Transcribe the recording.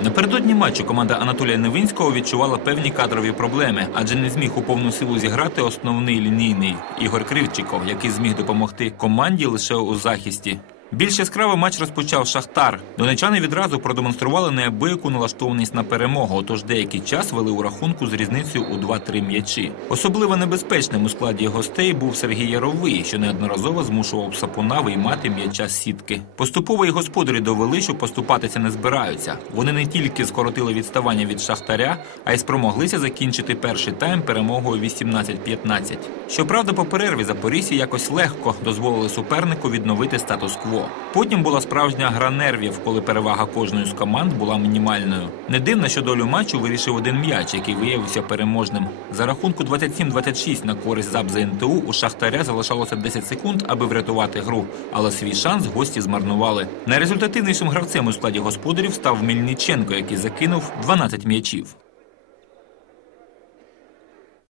Напередодні матчу команда Анатолія Невинського відчувала певні кадрові проблеми, адже не зміг у повну силу зіграти основний лінійний Ігор Кривчиков, який зміг допомогти команді лише у захисті. Більш яскраво матч розпочав Шахтар. Донечани відразу продемонстрували неабияку налаштованість на перемогу, отож деякий час вели у рахунку з різницею у 2-3 м'ячі. Особливо небезпечним у складі гостей був Сергій Яровий, що неодноразово змушував Сапуна виймати м'яча з сітки. Поступово і господарі довели, що поступатися не збираються. Вони не тільки скоротили відставання від Шахтаря, а й спромоглися закінчити перший тайм перемогою 18-15. Щоправда, по перерві Запоріжжя якось легко дозволили супернику відновити статус-кво. Потім була справжня гра нервів, коли перевага кожної з команд була мінімальною. Не дивно, що долю матчу вирішив один м'яч, який виявився переможним. За рахунку 27-26 на користь ЗАБ НТУ у Шахтаря залишалося 10 секунд, аби врятувати гру, але свій шанс гості змарнували. Найрезультативнішим гравцем у складі господарів став Мельниченко, який закинув 12 м'ячів.